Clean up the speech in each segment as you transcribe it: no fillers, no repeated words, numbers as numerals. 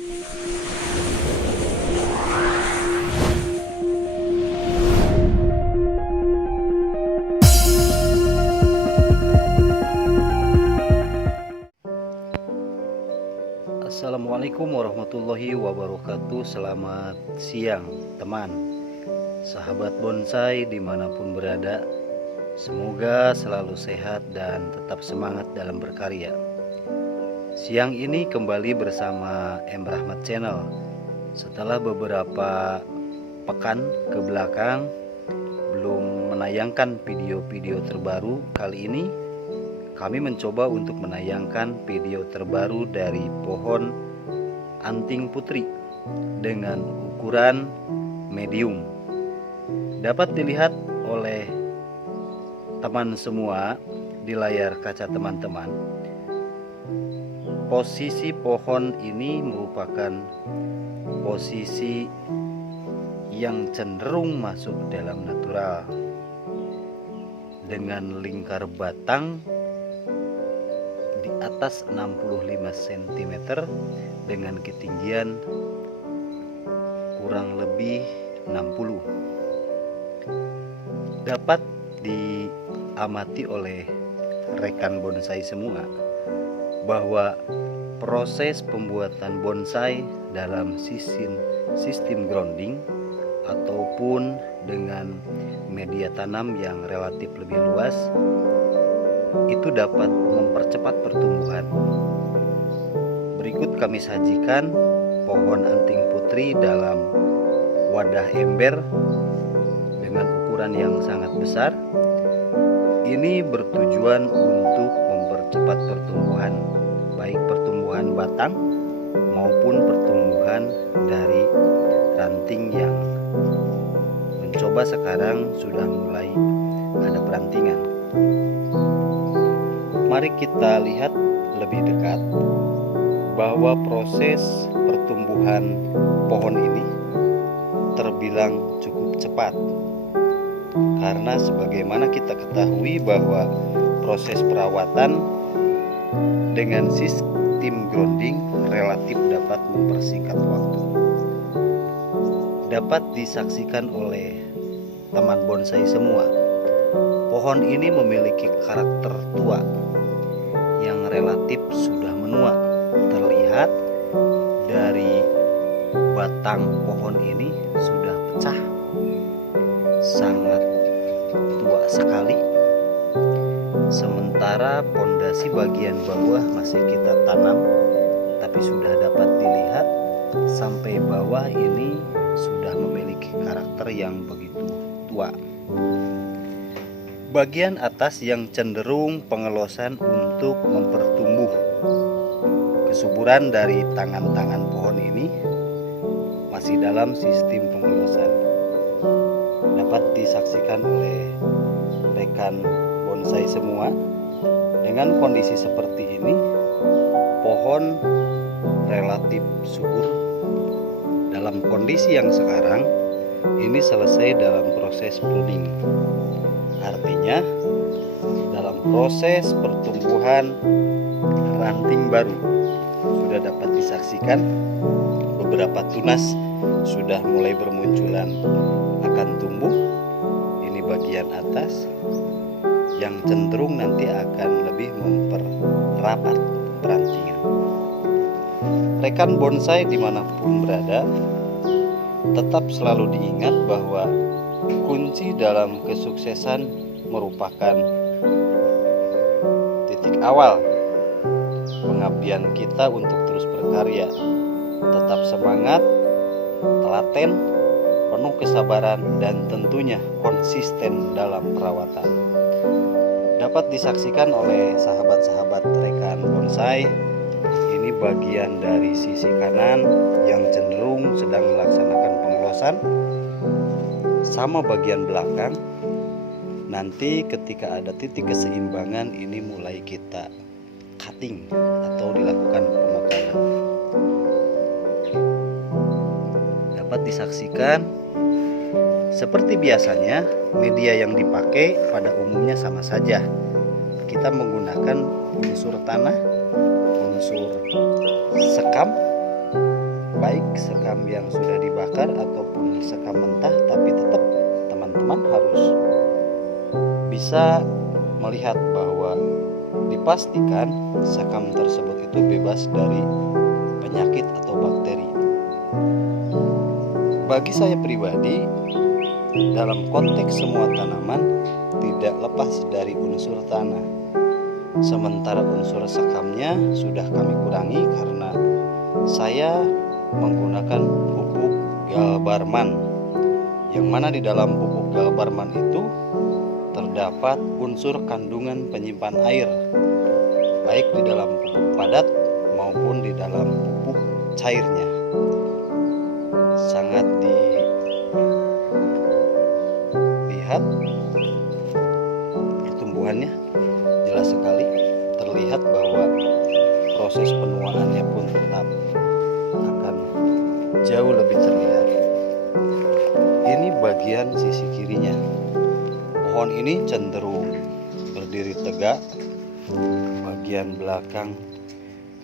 Assalamualaikum warahmatullahi wabarakatuh. Selamat siang teman, sahabat bonsai dimanapun berada. Semoga selalu sehat dan tetap semangat dalam berkarya. Siang ini kembali bersama M. Rahmat Channel. Setelah beberapa pekan ke belakang belum menayangkan video-video terbaru, kali ini kami mencoba untuk menayangkan video terbaru dari pohon anting putri dengan ukuran medium. Dapat dilihat oleh teman semua di layar kaca teman-teman, posisi pohon ini merupakan posisi yang cenderung masuk dalam natural, dengan lingkar batang di atas 65 cm dengan ketinggian kurang lebih 60. Dapat diamati oleh rekan bonsai semua bahwa proses pembuatan bonsai dalam sistem grounding ataupun dengan media tanam yang relatif lebih luas itu dapat mempercepat pertumbuhan. Berikut kami sajikan pohon anting putri dalam wadah ember dengan ukuran yang sangat besar. Ini bertujuan untuk mempercepat pertumbuhan, baik pertumbuhan batang maupun pertumbuhan dari ranting yang mencoba sekarang sudah mulai ada perantingan. Mari kita lihat lebih dekat bahwa proses pertumbuhan pohon ini terbilang cukup cepat, karena sebagaimana kita ketahui bahwa proses perawatan dengan sistem grounding relatif dapat mempersingkat waktu. Dapat disaksikan oleh teman bonsai semua, pohon ini memiliki karakter tua yang relatif sudah menua. Terlihat dari batang pohon ini sudah pecah, sangat tua sekali. Sementara pondasi bagian bawah masih kita tanam, tapi sudah dapat dilihat sampai bawah ini sudah memiliki karakter yang begitu tua. Bagian atas yang cenderung pengelosan untuk mempertumbuh. Kesuburan dari tangan-tangan pohon ini masih dalam sistem pengelosan. Dapat disaksikan oleh rekan bonsai semua. Dengan kondisi seperti ini, pohon relatif subur. Dalam kondisi yang sekarang ini selesai dalam proses pruning. Artinya dalam proses pertumbuhan ranting baru sudah dapat disaksikan beberapa tunas sudah mulai bermunculan akan tumbuh. Ini bagian atas yang cenderung nanti akan lebih memperrapat perantingan. Rekan bonsai dimanapun berada, tetap selalu diingat bahwa kunci dalam kesuksesan merupakan titik awal pengabdian kita untuk terus berkarya. Tetap semangat, telaten, penuh kesabaran, dan tentunya konsisten dalam perawatan. Dapat disaksikan oleh sahabat-sahabat rekan bonsai, ini bagian dari sisi kanan yang cenderung sedang melaksanakan pengelosan, sama bagian belakang. Nanti ketika ada titik keseimbangan, ini mulai kita cutting atau dilakukan pemotongan. Dapat disaksikan seperti biasanya, media yang dipakai pada umumnya sama saja. Kita menggunakan unsur tanah, unsur sekam, baik sekam yang sudah dibakar ataupun sekam mentah, tapi tetap teman-teman harus bisa melihat bahwa dipastikan sekam tersebut itu bebas dari penyakit atau bakteri. Bagi saya pribadi, dalam konteks semua tanaman tidak lepas dari unsur tanah. Sementara unsur sekamnya sudah kami kurangi karena saya menggunakan pupuk Galbarman, yang mana di dalam pupuk Galbarman itu terdapat unsur kandungan penyimpan air, baik di dalam pupuk padat maupun di dalam pupuk cairnya. Sangat dilihat pertumbuhannya jelas sekali, terlihat bahwa proses penuaannya pun tetap akan jauh lebih terlihat. Ini bagian sisi kirinya. Pohon ini cenderung berdiri tegak. Bagian belakang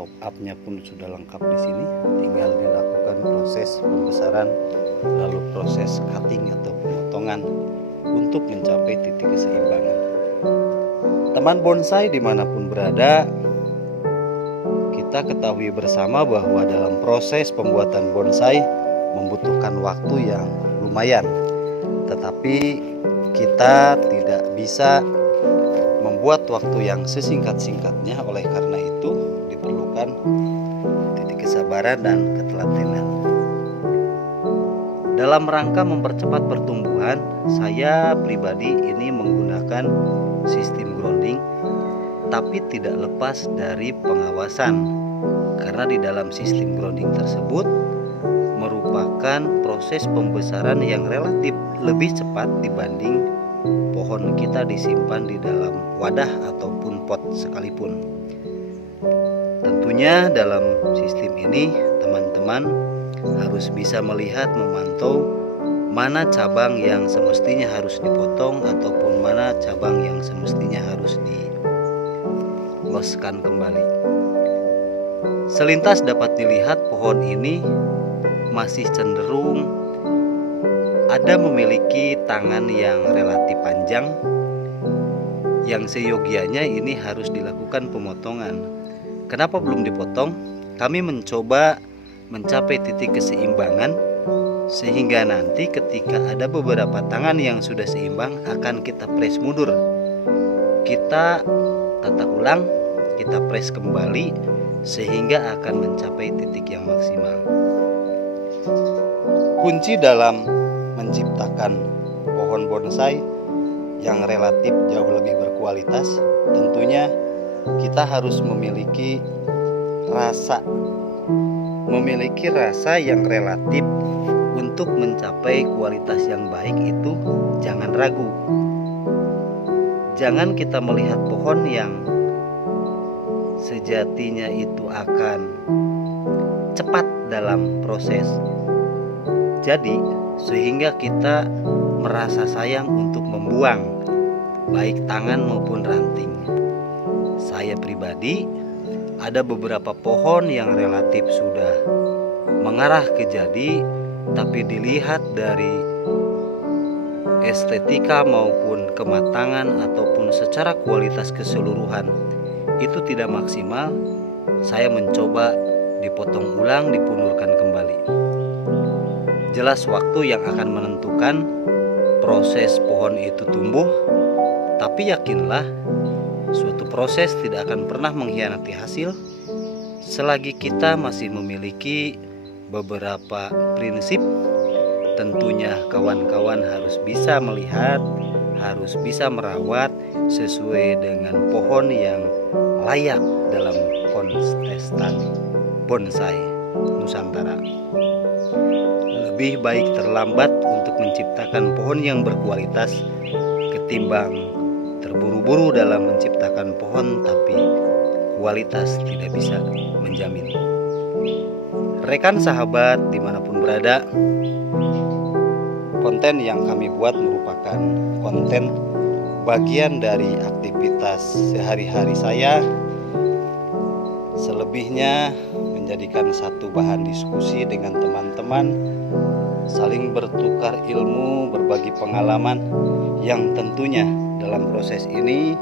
top up-nya pun sudah lengkap di sini. Tinggal dilakukan proses pembesaran, lalu proses cutting atau pemotongan untuk mencapai titik keseimbangan. Teman bonsai dimanapun berada, kita ketahui bersama bahwa dalam proses pembuatan bonsai membutuhkan waktu yang lumayan, tetapi kita tidak bisa membuat waktu yang sesingkat-singkatnya. Oleh karena itu diperlukan titik kesabaran dan ketelatenan. Dalam rangka mempercepat pertumbuhan, saya pribadi ini menggunakan sistem grounding, tapi tidak lepas dari pengawasan, karena di dalam sistem grounding tersebut merupakan proses pembesaran yang relatif lebih cepat dibanding pohon kita disimpan di dalam wadah ataupun pot sekalipun. Tentunya dalam sistem ini teman-teman harus bisa melihat, memantau mana cabang yang semestinya harus dipotong ataupun mana cabang yang semestinya harus diloskan kembali. Selintas dapat dilihat pohon ini masih cenderung ada memiliki tangan yang relatif panjang, yang seyogianya ini harus dilakukan pemotongan. Kenapa belum dipotong? Kami mencoba mencapai titik keseimbangan, sehingga nanti ketika ada beberapa tangan yang sudah seimbang akan kita press mundur, kita tata ulang, kita press kembali, sehingga akan mencapai titik yang maksimal. Kunci dalam menciptakan pohon bonsai yang relatif jauh lebih berkualitas, tentunya kita harus memiliki rasa yang relatif untuk mencapai kualitas yang baik. Itu jangan ragu. Jangan kita melihat pohon yang sejatinya itu akan cepat dalam proses, jadi sehingga kita merasa sayang untuk membuang baik tangan maupun ranting. Saya pribadi ada beberapa pohon yang relatif sudah mengarah ke jadi, tapi dilihat dari estetika maupun kematangan ataupun secara kualitas keseluruhan itu tidak maksimal. Saya mencoba dipotong ulang, dipundurkan kembali. Jelas waktu yang akan menentukan proses pohon itu tumbuh, tapi yakinlah suatu proses tidak akan pernah mengkhianati hasil selagi kita masih memiliki beberapa prinsip. Tentunya kawan-kawan harus bisa melihat, harus bisa merawat sesuai dengan pohon yang layak dalam kontestan bonsai Nusantara. Lebih baik terlambat untuk menciptakan pohon yang berkualitas ketimbang terburu-buru dalam menciptakan pohon tapi kualitas tidak bisa menjamin. Rekan sahabat dimanapun berada, konten yang kami buat merupakan konten bagian dari aktivitas sehari-hari saya. Selebihnya menjadikan satu bahan diskusi dengan teman-teman, saling bertukar ilmu, berbagi pengalaman yang tentunya dalam proses ini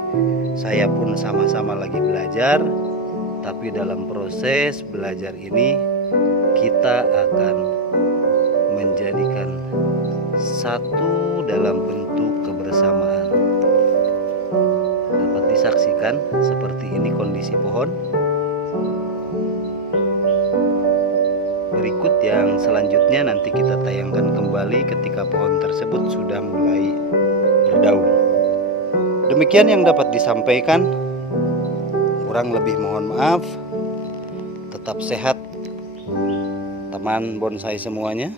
saya pun sama-sama lagi belajar. Tapi dalam proses belajar ini kita akan menjadikan satu dalam bentuk kebersamaan. Dapat disaksikan seperti ini kondisi pohon. Berikut yang selanjutnya nanti kita tayangkan kembali ketika pohon tersebut sudah mulai berdaun. Demikian yang dapat disampaikan. Kurang lebih mohon maaf. Tetap sehat teman bonsai semuanya.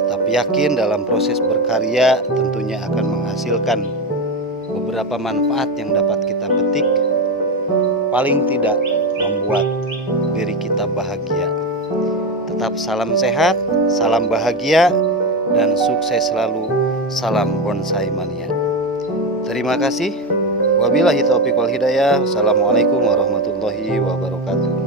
Tetap yakin dalam proses berkarya tentunya akan menghasilkan beberapa manfaat yang dapat kita petik. Paling tidak membuat diri kita bahagia. Tetap salam sehat, salam bahagia, dan sukses selalu. Salam bonsai mania. Terima kasih. Wabillahi taufiq wal hidayah. Wassalamualaikum warahmatullahi wabarakatuh.